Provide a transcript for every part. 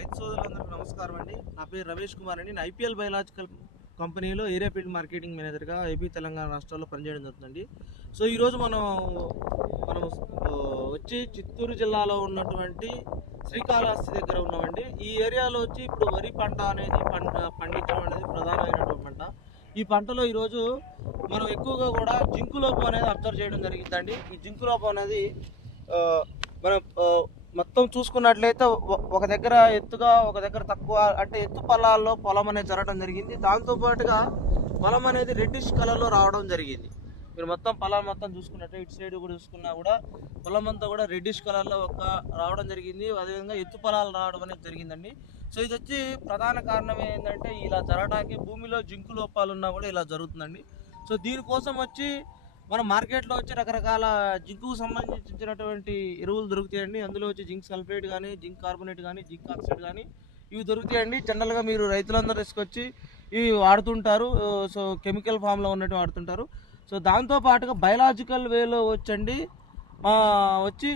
రైతు సోదరులందరికీ నమస్కారం అండి. నా పేరు రమేష్ కుమార్ అండి. నేను ఐపీఎల్ బయోలాజికల్ కంపెనీలో ఏరియా ఫీల్డ్ మార్కెటింగ్ మేనేజర్గా ఏపీ తెలంగాణ రాష్ట్రాల్లో పనిచేయడం జరుగుతుందండి. సో ఈరోజు మనం వచ్చి చిత్తూరు జిల్లాలో ఉన్నటువంటి శ్రీకాళహస్తి దగ్గర ఉన్నామండి. ఈ ఏరియాలో వచ్చి ఇప్పుడు వరి పంట అనేది పండించడం అనేది ప్రధానమైనటువంటి పంట. ఈ పంటలో ఈరోజు మనం ఎక్కువగా కూడా జింకు లోపం అనేది అబ్జర్వ్ చేయడం జరిగిందండి. ఈ జింకు లోపం అనేది మనం మొత్తం చూసుకున్నట్లయితే ఒక దగ్గర ఎత్తుగా ఒక దగ్గర తక్కువ, అంటే ఎత్తు పొలాల్లో పొలం అనేది జరగడం జరిగింది. దాంతోపాటుగా పొలం అనేది రెడ్డిష్ కలర్లో రావడం జరిగింది. మీరు మొత్తం పొలం మొత్తం చూసుకున్నట్టు ఇటు సైడ్ కూడా చూసుకున్నా కూడా పొలం అంతా కూడా రెడ్డిష్ కలర్లో రావడం జరిగింది. అదేవిధంగా ఎత్తు పొలాలు రావడం అనేది జరిగిందండి. సో ఇది వచ్చి ప్రధాన కారణం ఏంటంటే ఇలా జరగడానికి భూమిలో జింకు లోపాలు ఉన్నా కూడా ఇలా జరుగుతుందండి. సో దీనికోసం వచ్చి మన మార్కెట్లో వచ్చి రకరకాల జింకుకు సంబంధించినటువంటి ఎరువులు దొరుకుతాయండి. అందులో వచ్చి జింక్ సల్ఫేట్ కానీ, జింక్ కార్బోనేట్ కానీ, జింక్ ఆక్సైడ్ కానీ ఇవి దొరుకుతాయండి. జనరల్గా మీరు రైతులందరూ తీసుకొచ్చి ఇవి వాడుతుంటారు. సో కెమికల్ ఫామ్లో ఉన్నట్టు వాడుతుంటారు. సో దాంతోపాటుగా బయలాజికల్ వేలో వచ్చి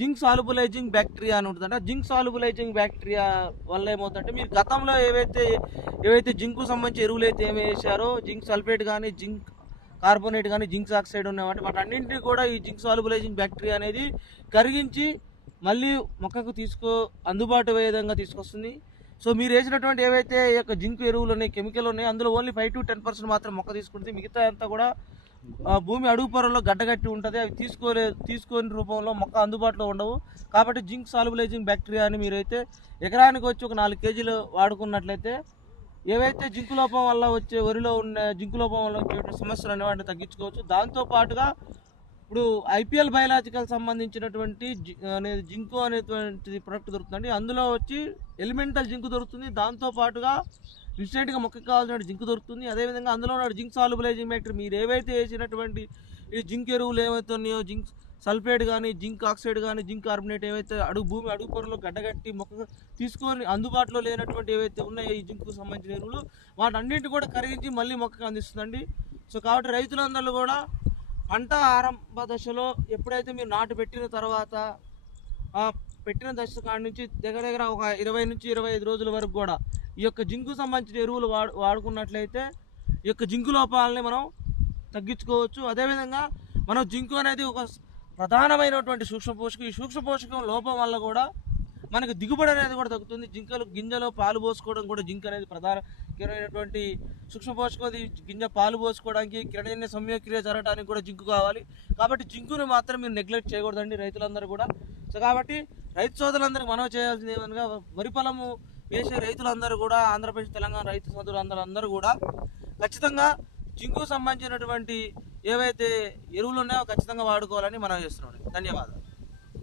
జింక్ సాల్యుబులైజింగ్ బ్యాక్టీరియా అని ఉంటుందంటే జింక్ సాల్యుబులైజింగ్ బ్యాక్టీరియా వల్ల ఏమవుతుందంటే మీరు గతంలో ఏవైతే జింకు సంబంధించి ఎరువులు అయితే ఏమి వేసారో జింక్ సల్ఫేట్ కానీ, జింక్ కార్బోనేట్ కానీ, జింక్ ఆక్సైడ్ ఉన్నాయంటే వాటన్నింటినీ కూడా ఈ జింక్ సాల్యుబులైజింగ్ బ్యాక్టీరియా అనేది కరిగించి మళ్ళీ మొక్కకు అందుబాటు అయ్యే విధంగా తీసుకొస్తుంది. సో మీరు వేసినటువంటి ఏవైతే ఈ యొక్క జింక్ ఎరువులు ఉన్నాయి, కెమికల్ ఉన్నాయి, అందులో ఓన్లీ 5 to 10% మాత్రం మొక్క తీసుకుంటుంది. మిగతా అంతా కూడా భూమి అడుగు పొరల్లో గడ్డగట్టి ఉంటుంది. అవి తీసుకొని రూపంలో మొక్క అందుబాటులో ఉండవు. కాబట్టి జింక్ సాల్యుబులైజింగ్ బ్యాక్టీరియాని మీరైతే ఎకరానికి వచ్చి ఒక 4 kg వాడుకున్నట్లయితే ఏవైతే జింకు లోపం వల్ల వచ్చే వరిలో ఉన్న జింకు లోపం వల్ల వచ్చే సమస్యలు అనేవాటిని తగ్గించుకోవచ్చు. దాంతోపాటుగా ఇప్పుడు ఐపీఎల్ బయోలాజికల్ సంబంధించినటువంటి జింకు అనేటువంటి ప్రొడక్ట్ దొరుకుతుందండి. అందులో వచ్చి ఎలిమెంటల్ జింకు దొరుకుతుంది. దాంతోపాటుగా ఇన్స్టెంట్గా మొక్కకు కావాల్సిన జింకు దొరుకుతుంది. అదేవిధంగా అందులో ఉన్న జింక్ సాల్యుబులైజింగ్ బ్యాక్టీరియా మీరు ఏవైతే వేసినటువంటి ఈ జింక్ ఎరువులు ఏవైతే ఉన్నాయో జింక్ సల్ఫేట్ కానీ, జింక్ ఆక్సైడ్ కానీ, జింక్ కార్బోనేట్ ఏవైతే భూమి అడుగు పొరలో గడ్డగట్టి మొక్క తీసుకొని అందుబాటులో లేనటువంటి ఏవైతే ఉన్నాయో ఈ జింకుకు సంబంధించిన ఎరువులు వాటన్నింటిని కూడా కరిగించి మళ్ళీ మొక్కకు అందిస్తుందండి. సో కాబట్టి రైతులందరూ కూడా పంట ఆరంభ దశలో ఎప్పుడైతే మీరు నాటు పెట్టిన తర్వాత పెట్టిన దశ కాడి నుంచి దగ్గర ఒక 20 నుంచి 25 రోజుల వరకు కూడా ఈ యొక్క జింకు సంబంధించిన ఎరువులు వాడుకున్నట్లయితే ఈ యొక్క జింకు లోపాలని మనం తగ్గించుకోవచ్చు. అదేవిధంగా మనం జింకు అనేది ఒక ప్రధానమైనటువంటి సూక్ష్మ పోషకం. ఈ సూక్ష్మ పోషకం లోపం వల్ల కూడా మనకు దిగుబడి అనేది కూడా తగ్గుతుంది. గింజలో పాలు పోసుకోవడం కూడా జింక్ అనేది ప్రధానమైనటువంటి సూక్ష్మ పోషకం. గింజ పాలు పోసుకోవడానికి కిరణజన్య సంయోక్రియ జరగడానికి కూడా జింకు కావాలి. కాబట్టి జింకుని మాత్రం మీరు నెగ్లెక్ట్ చేయకూడదండి రైతులందరూ కూడా. సో కాబట్టి రైతు సోదరులందరికీ మనం చేయాల్సింది ఏమనగా వరి పొలము వేసే రైతులందరూ కూడా ఆంధ్రప్రదేశ్ తెలంగాణ రైతు సోదరులందరూ కూడా ఖచ్చితంగా జింకు సంబంధించినటువంటి ఏవైతే ఎరువులు ఉన్నాయో ఖచ్చితంగా వాడుకోవాలని మనం చేస్తున్నాం. ధన్యవాదాలు.